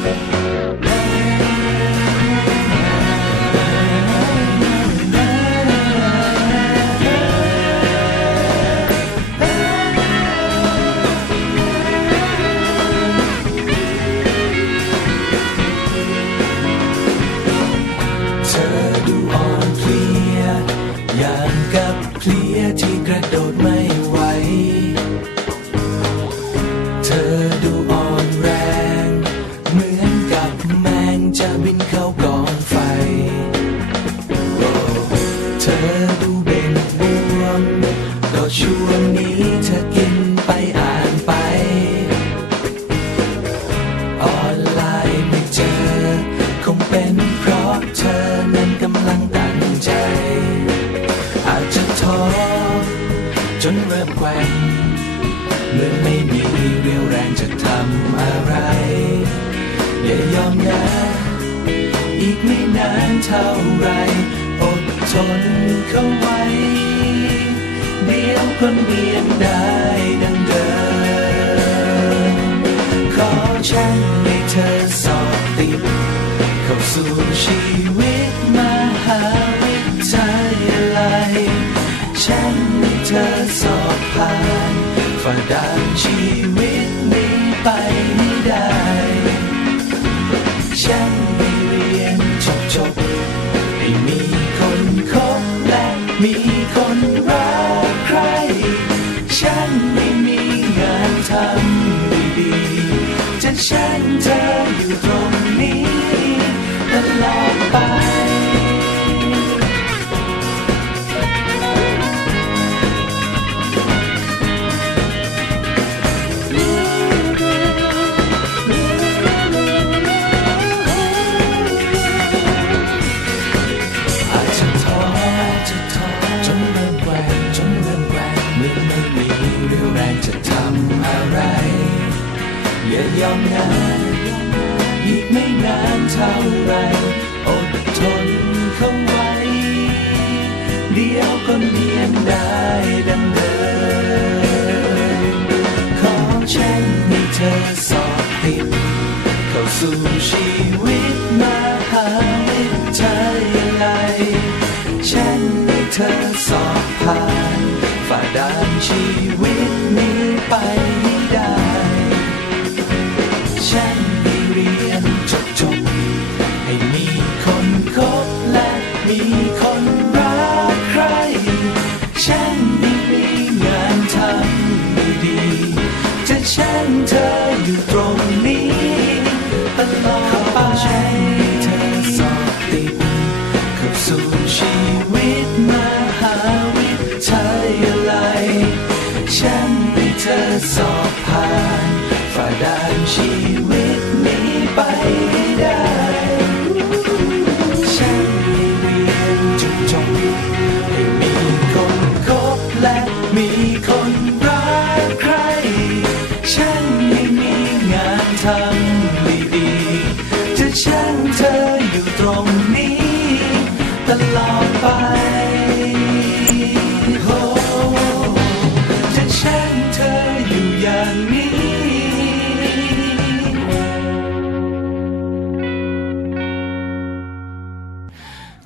เธ ธอดูเบ่งบวมก็ช่วงนี้เธอกินไปอ่านไป ออนไลน์ไม่เจอ คงเป็นเพราะเธอนั้นกำลังตั้งใจ อาจจะท้อจนเริ่มแกว่งเมื่อไม่มีเรี่ยวแรงจะทำอะไร อย่ายอมนะ อีกไม่นานเท่าไร คนเรียนได้ดังเดิมขอฉันให้เธอสอบติดเข้าสู่ชีวิตมหาวิทยาลัยฉันให้เธอสอบผ่านฝ่าด่านชีวิตนี้ไปให้ได้ ฉันให้เรียนจบจบให้มีคนคบและมี เธออยู่ตรงนี้ตลอดไป อาจจะท้อจะท้อจนเริ่มแกว่งจนเริ่มแกว่งเมื่อไม่มีเรี่ยวแรงจะทำอะไร อย่ายอมนะ ไม่นานเท่าไรอดทนเข้าไว้ เดี๋ยวก็เรียนได้ดังเดิมขอฉันให้เธอสอบติด เข้าสู่ชีวิตมหาวิทยาลัยฉันให้เธอสอบผ่าน ฉันเธออยู่ตรงนี้ตลอดไปฉันเธอสอบติดเข้าสู่ชีวิตมหาวิทยาลัยฉันให้เธอสอบผ่านฝ่าด่านชีวิตนี้ไปได้ฉันให้เรียนจบจบให้มีคนคบและมี เธออยู่ตรงนี้ ตลอดไปโอ้จะฉันเธออยู่อย่างนี้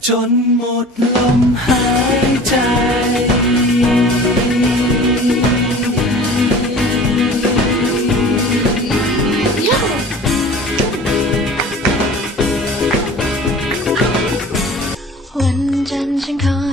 จนหมดลมหายใจ วันจั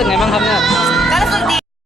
สึกไงบ้างครับเนี่ย